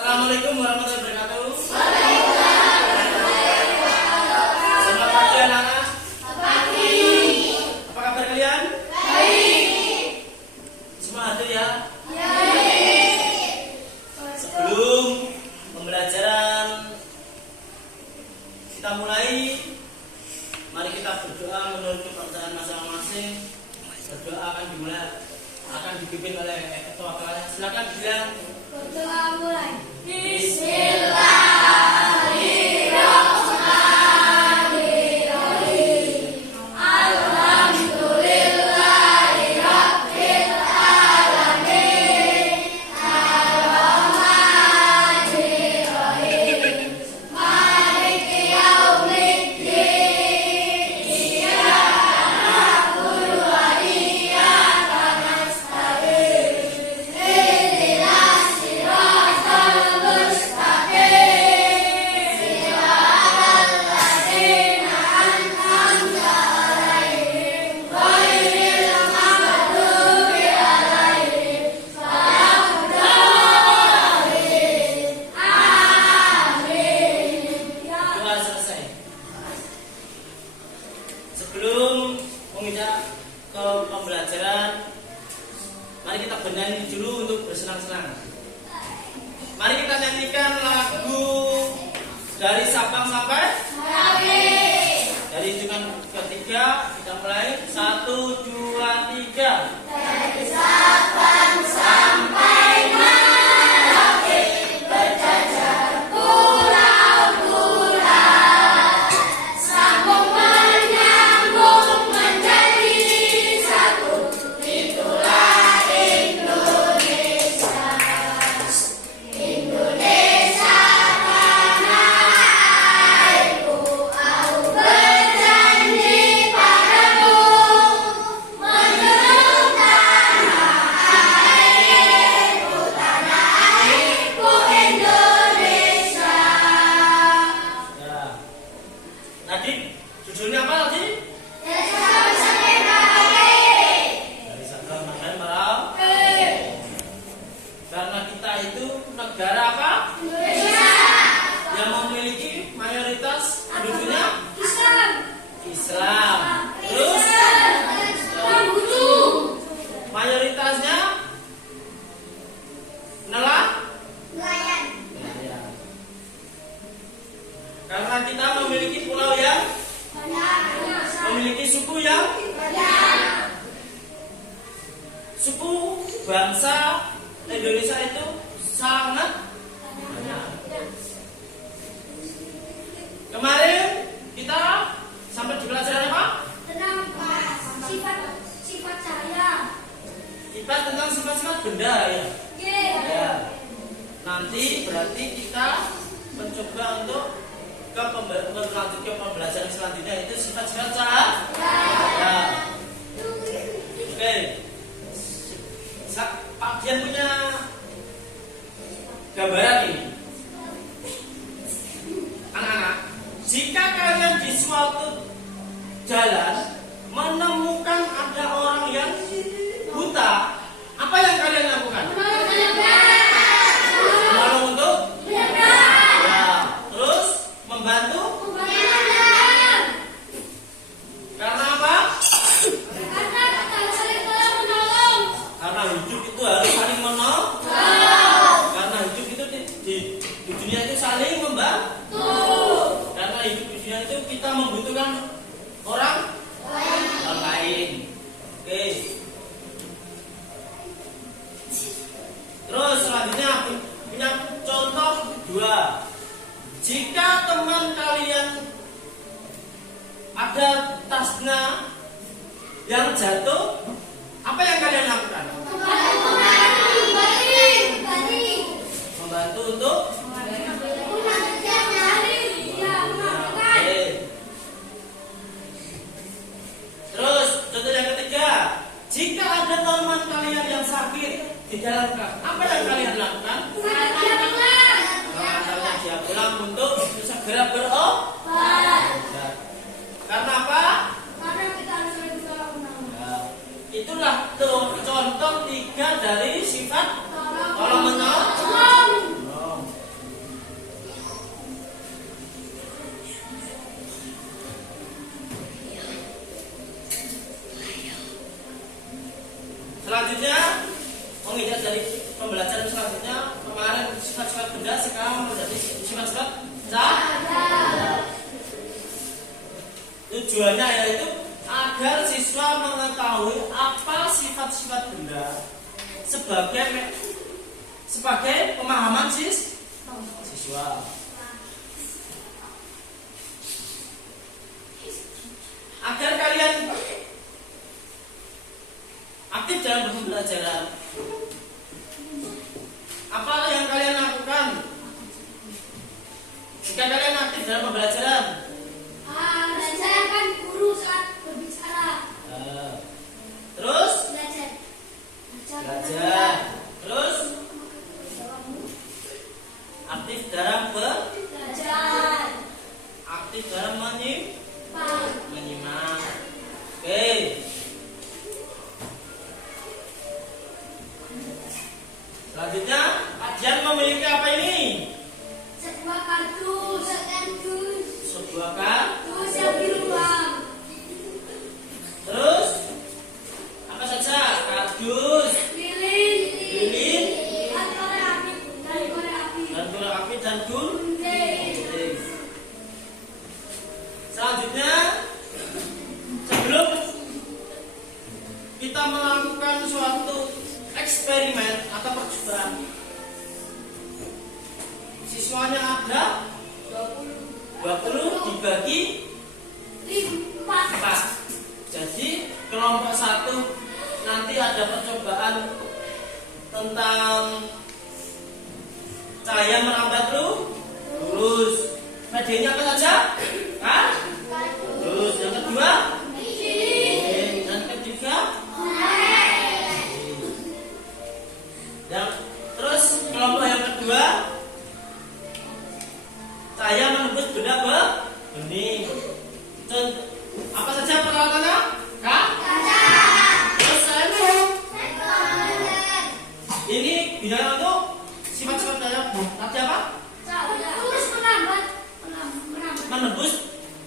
Assalamualaikum warahmatullahi wabarakatuh. Selamat pagi anak-anak. Apa kabar kalian? Baik. Semua hadir ya? Sebelum pembelajaran kita mulai, mari kita berdoa menurut kepercayaan masing-masing. Berdoa akan dipimpin oleh ketua kelas. Silakan bilang. Berdoa mulai. Sebelum menginjak ke pembelajaran, mari kita bernyanyi dulu untuk bersenang-senang. Mari kita nyanyikan lagu dari Sabang sampai Merauke. Dari hitungan ketiga kita mulai 1, 2, 3. Dari Sabang sampai Merauke, berjajar pulau-pulau, sambung menyambung menjadi satu, itulah Indonesia. Indonesia tanah airku, aku berjanji padamu, menurut tanah airku Indonesia. Ya. Tadi judulnya apa tadi? Dari Sabang sampai Merauke. Dari Sabang sampai Merauke. Karena kita itu negara apa? Indonesia. Yang memiliki mayoritas penduduknya Islam. Islam. Terus Budu. mayoritasnya Nelayan. nelayan. Karena kita memiliki pulau yang memiliki suku yang suku bangsa Indonesia itu sangat banyak. Kemarin kita sampai di pelajaran apa? Tentang sifat cahaya. Kita tentang sifat-sifat benda ya. Ya. Nanti berarti kita mencoba untuk berlanjut ke pembelajaran selanjutnya, itu sifat-sifat cahaya. Oke. Pak Dian punya gambaran ini. Anak-anak, jika kalian di suatu jalan menemukan ada orang yang buta, apa yang kalian lakukan? Menolong untuk? Ya. Terus membantu? Karena apa? Karena hidup itu harus saling menolong. Karena hidup itu di dunia itu saling membantu. Karena hidup di dunia itu kita membutuhkan orang lain. Oke. Terus selanjutnya punya contoh 2. Jika teman kalian ada tasnya yang jatuh, apa yang kalian lakukan? Membantu untuk? Oke. Terus contoh yang ketiga, jika ada teman kalian yang sakit di dalam kelas, apa yang kalian lakukan? Mengantarnya dia pulang untuk segera berobat. Karena apa? Karena kita harus Ya. Itulah contoh 3 dari sifat tolong menolong. tujuannya yaitu agar siswa mengetahui apa sifat-sifat benda sebagai pemahaman siswa. Agar kalian aktif dalam pembelajaran, apa yang kalian lakukan jika kalian aktif dalam pembelajaran? Belajar guru saat berbicara. Terus Belajar. belajar. Terus aktif dalam Belajar. aktif dalam menyimak. Oke. Selanjutnya, kajian memiliki apa ini? Sebuah kardus. Sebuah kartu. Kardus yang diruang. Terus apa saja? Kardus, Lilin. lilin, Dan korek api. dan korek api dan gunting. Selanjutnya, sebelum kita melakukan suatu eksperimen atau percobaan, siswanya ada 20 dibagi 4. Jadi kelompok 1 nanti ada percobaan tentang cahaya merambat lurus. Medianya apa saja? Terus yang kedua, dan ketiga, terus kelompok yang kedua, cahaya menembus benda bening. Apa saja peralatannya? Terus ini bicara untuk sifat-sifat cahaya. Tadi apa? Terus menambah. Menembus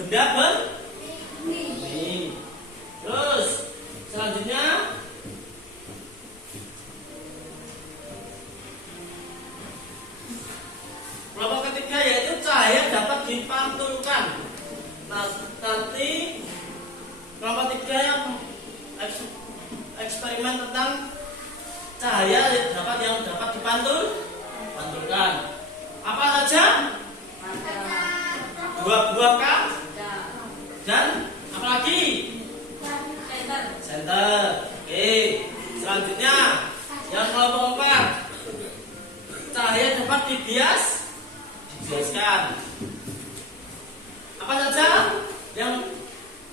benda bening. Terus selanjutnya, kelompok ketiga yaitu cahaya dapat dipantulkan. Nah, nanti kelompok 3 yang eksperimen tentang cahaya yang dapat dipantulkan. Apa saja? Buah-buah dan apa lagi? Senter. Oke. Selanjutnya yang kelompok 4, cahaya dapat dibiaskan. Apa saja yang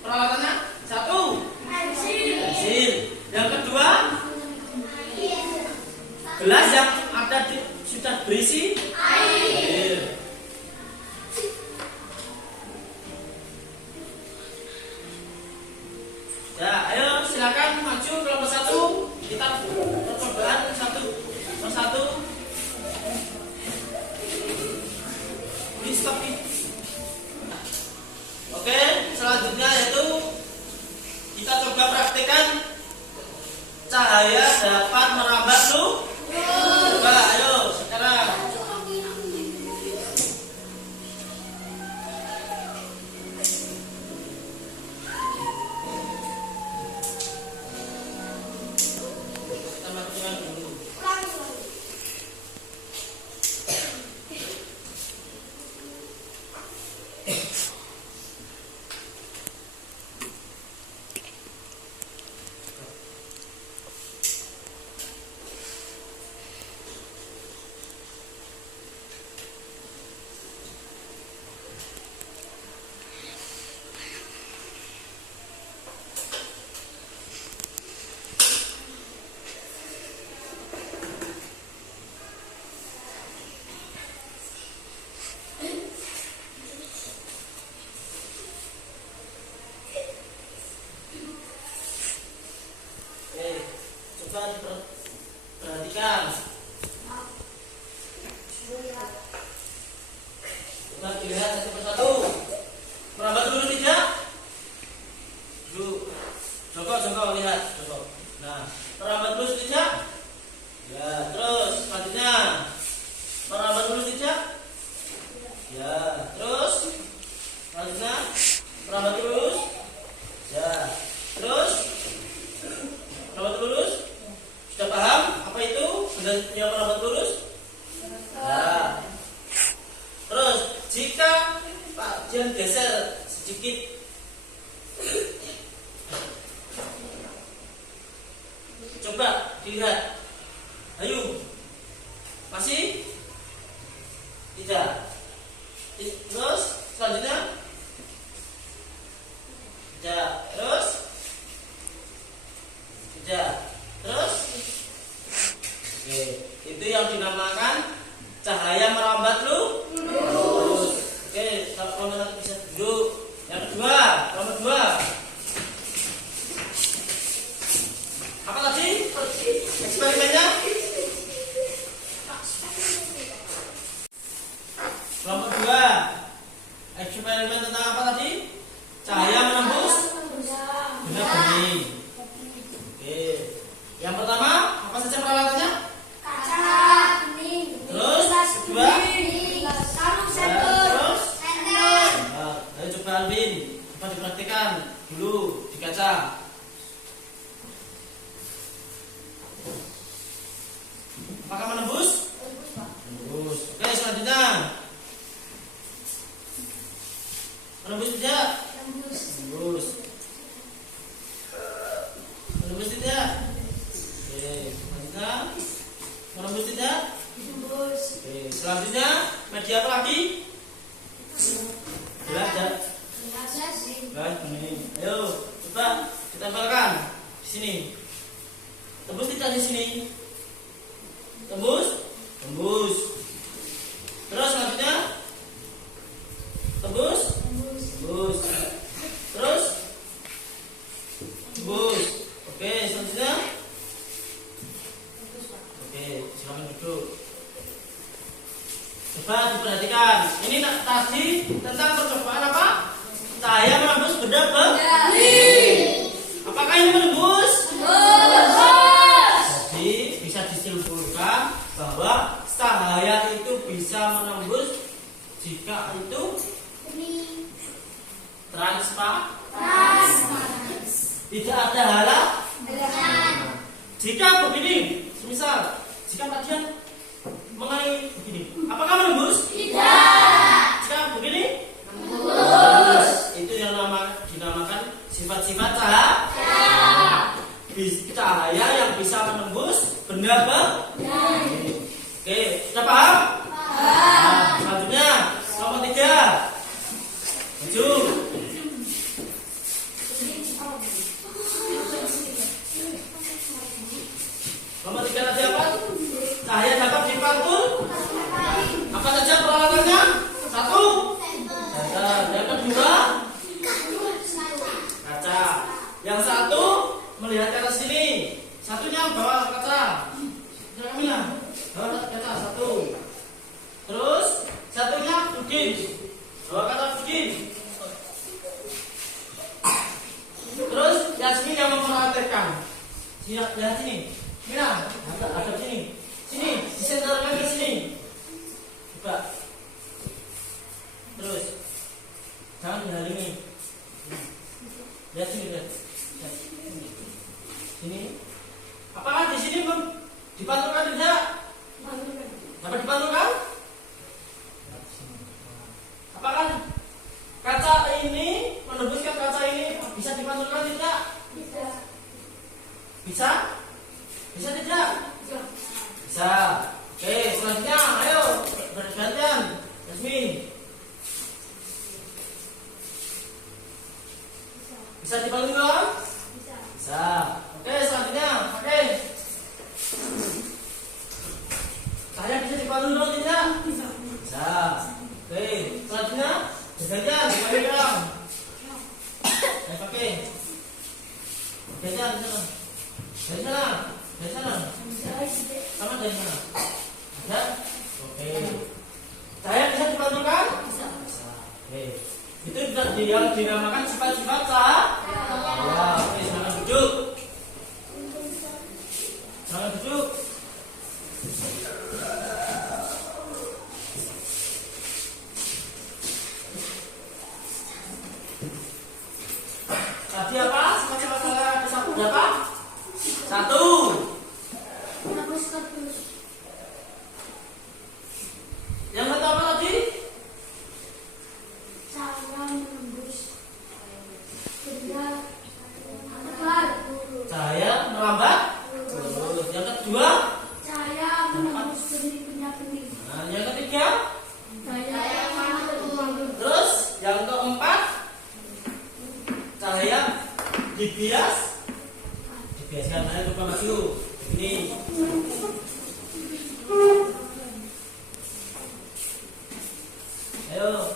peralatannya? 1, pensil. Yang kedua, gelas yang sudah berisi air. Ya, ayo silakan maju kelompok 1. Kita percobaan satu persatu. Ini stop ini. Oke, selanjutnya yaitu kita coba praktekkan cahaya dapat merambat coba, ayo sekarang. Kita matikan dulu. Coba perhatikan. Coba dilihat satu persatu. Merambat dulu tidak? Dulu. Joko lihat. Joko. Nah, merambat dulu tidak? Ya, terus selanjutnya. Merambat dulu tidak? Ya, terus selanjutnya merambat terus. Jangan geser sedikit. Coba dilihat. Ayo. Masih? Tidak. Terus selanjutnya. Tidak. Terus. Tidak. Terus. Oke, itu yang dinamakan cahaya merambat lurus. Oke, nomor satu bisa duduk. Yang kedua, nomor dua. Apa tadi? Eksperimennya? Nomor dua. Eksperimen tentang apa tadi? Cahaya menembus benda bening. Oke. Yang pertama, apa saja peralatannya? Kaca, bening, Terus, kedua? sarung senter, Terus? senter. Ayo coba Alvin, coba dipraktikkan dulu di kaca. Apakah menembus? Menembus. Oke, selanjutnya. Menembus tidak? Menembus. Menembus tidak? Oke, selanjutnya. Menembus tidak? Oke, selanjutnya media apa lagi? Belajar. Baik, bening. Ayo, coba kita tempelkan di sini. Tembus tidak di sini? Tembus? Tembus. Terus selanjutnya? Tembus? Tembus. Terus? Tembus. Oke, selanjutnya? Oke, silakan duduk. Coba diperhatikan. Ini tadi tentang percobaan apa? Cahaya menembus benda bening. Apakah ini menembus? Jadi bisa disimpulkan bahwa cahaya itu bisa menembus jika itu transparan, tidak ada halangan. Jika begini, misal jika tadi mengenai begini, apakah menembus? Tidak. Jika begini, menembus. Itu yang dinamakan sifat-sifat cahaya. Cahaya yang bisa menembus benda bening. Oke, sudah paham? Nah, selanjutnya nomor 3. Maju. Nomor 3 tadi apa? Cahaya dapat dipantul. Apa saja peralatannya? 1. Kaca. Yang kedua, kaca. Yang satu melihat ke atas sini. Satunya bawa kaca. Silakan bawa kaca 1. Terus satunya Budin. Bawa kaca Budin. Terus Yasmin yang mempraktekkan. Lihat sini. Mina, ada sini. Sini, disenterkan ke sini. Coba. Terus. Jangan dihalangi. Lihat sini, lihat. Sini. Apakah di sini dipantulkan tidak? Dapat dipantulkan? Apakah kaca ini menembuskan kaca ini bisa dipantulkan tidak? Bisa? Bisa tidak? Bisa. Oke, selanjutnya ayo bergantian. Yasmin. Bisa dipantulkan? Bisa. Oke, selanjutnya. Oke. Saya bisa dipantulkan tidak? Bisa. Oke, selanjutnya bergantian. Pakai dong. Ayo pakai. Bergantian sana. Dari sana. Dari sana. Sama dari sana. Ada? Oke. Saya bisa dipantulkan? Bisa. Oke. Itu yang dinamakan sifat-sifat cahaya. Oke, silakan duduk. Silakan duduk. Tadi apa? Sifat-sifat cahaya ada berapa? 1. Yang pertama tadi? Cahaya coba maju. Ini. Ayo.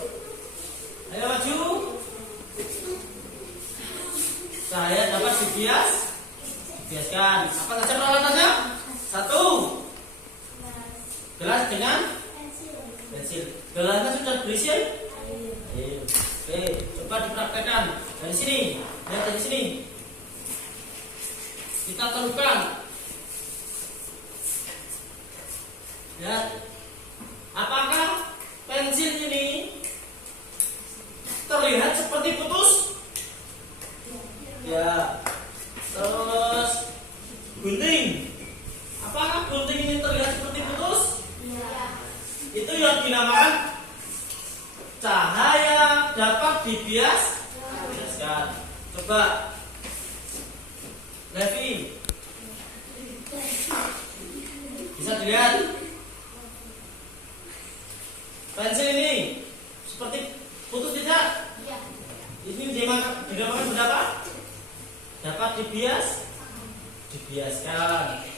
Ayo maju. Cahaya dapat dibiaskan. Apa saja peralatannya? 1. Gelas dengan pensil. Gelasnya sudah berisi? Ayo. Oke, coba dipraktekkan dari sini. Lihat dari sini. Kita temukan. Lihat. Apakah pensil ini terlihat seperti putus? Ya. Terus gunting. Apakah gunting ini terlihat seperti putus? Itu yang dinamakan cahaya dapat dibiaskan. Coba Levi, bisa dilihat pensil ini seperti putus tidak? Ini dinamakan berapa? Dapat dibiaskan.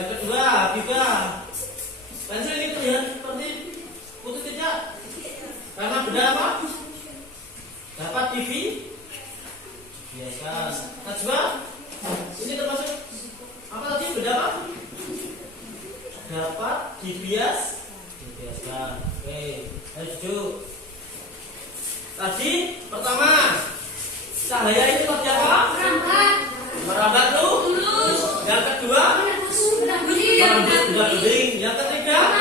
Yang kedua, Biba, pensil ini terlihat seperti putus tidak? Karena benda apa? Dapat dibiaskan. Najwa, ini termasuk apa tadi? Benda apa? Dapat dibiaskan. Oke, ayo duduk. Tadi pertama, cahaya itu tadi apa? Merambat lurus. Yang kedua, merembut bening. Yang ketiga,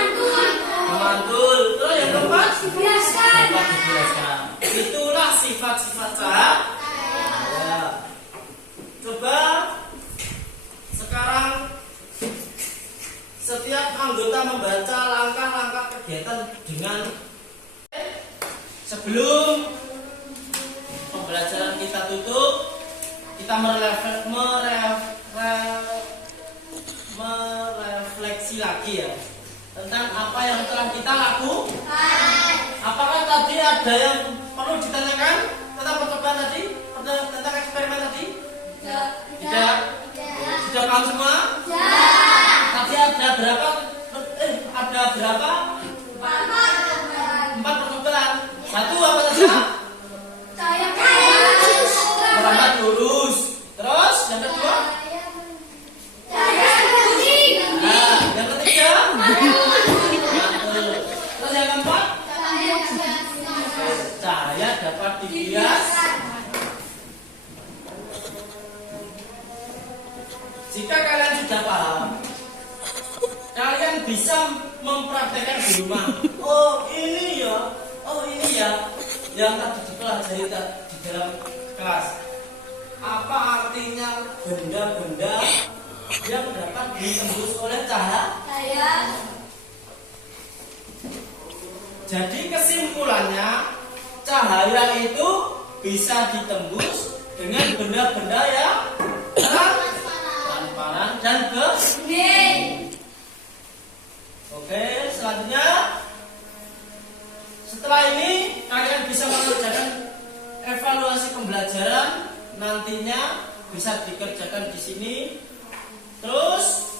memantul. Terus yang keempat, dapat dibiaskan. Itulah sifat-sifat cahaya. Coba sekarang setiap anggota membaca langkah-langkah kegiatan dengan sebelum pembelajaran kita tutup, kita merefleksi lagi ya tentang apa yang telah kita lakukan. Apakah tadi ada yang perlu ditanyakan tentang percobaan tadi, tentang eksperimen tadi? Tidak. Sudah paham semua? Tadi ada berapa? Ada berapa? 4 percobaan. 1 apa saja? Merambat lurus. Terus yang kedua? Nah, yang ketiga? Terus yang keempat? Cahaya dapat dibiaskan. Jika kalian sudah paham, kalian bisa mempraktekkan di rumah. Oh ini ya, yang tadi dipelajari di dalam kelas. Apa artinya benda-benda yang dapat ditembus oleh cahaya? Jadi kesimpulannya, cahaya itu bisa ditembus dengan benda-benda yang transparan dan bening. Oke, selanjutnya setelah ini kalian bisa mengerjakan evaluasi pembelajaran, nantinya bisa dikerjakan di sini. Terus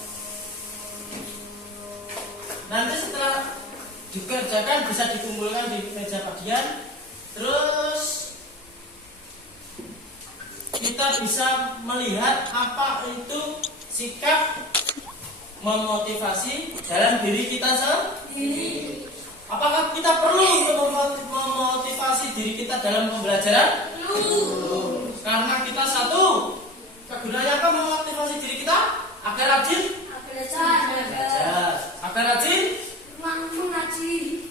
nanti setelah dikerjakan bisa dikumpulkan di meja bagian. Terus kita bisa melihat apa itu sikap memotivasi dalam diri kita sendiri. Apakah kita perlu untuk memotivasi diri kita dalam pembelajaran? Perlu. Karena kita satu, kegunanya apa memotivasi diri kita? Agar rajin belajar. Agar rajin mengaji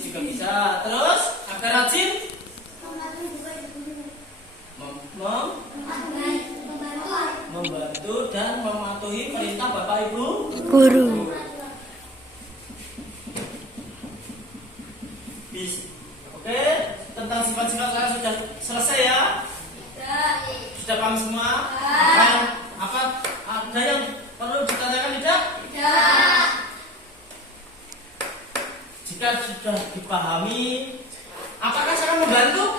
juga bisa. Terus agar rajin membantu dan mematuhi perintah Bapak Ibu Guru. Oke, tentang sifat-sifat saya sudah selesai ya? Sudah paham semua? Ada yang perlu ditanyakan tidak? Jika sudah dipahami, apakah sangat membantu?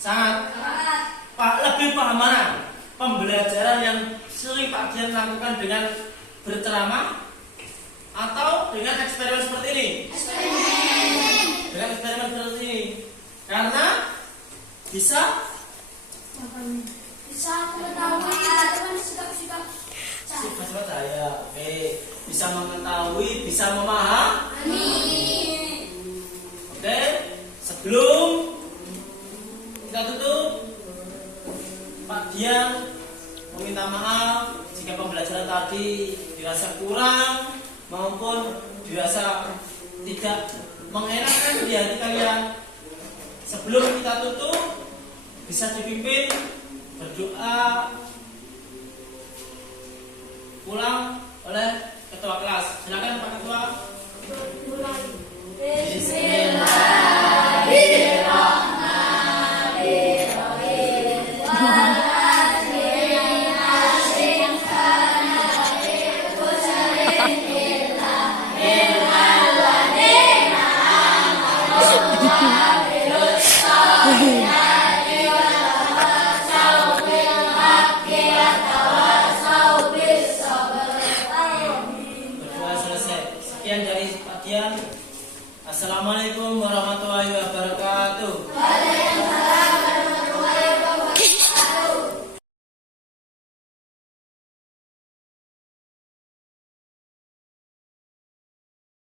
Sangat. Lebih paham mana? Pembelajaran yang sering Pak Dian lakukan dengan berceramah atau dengan eksperimen seperti ini? Dengan eksperimen seperti ini, karena bisa mengetahui teman sikap-sikap sifat-sifat saya. Oke, bisa mengetahui, bisa memahami. Oke, sebelum kita tutup, Pak Dian meminta maaf jika pembelajaran tadi dirasa kurang maupun dirasa tidak mengenakan di hati kalian. Sebelum kita tutup, bisa dipimpin berdoa pulang oleh ketua kelas. Silakan Pak Ketua. Berdoa selesai. Sekian dari Pak Dian. Assalamualaikum warahmatullahi wabarakatuh.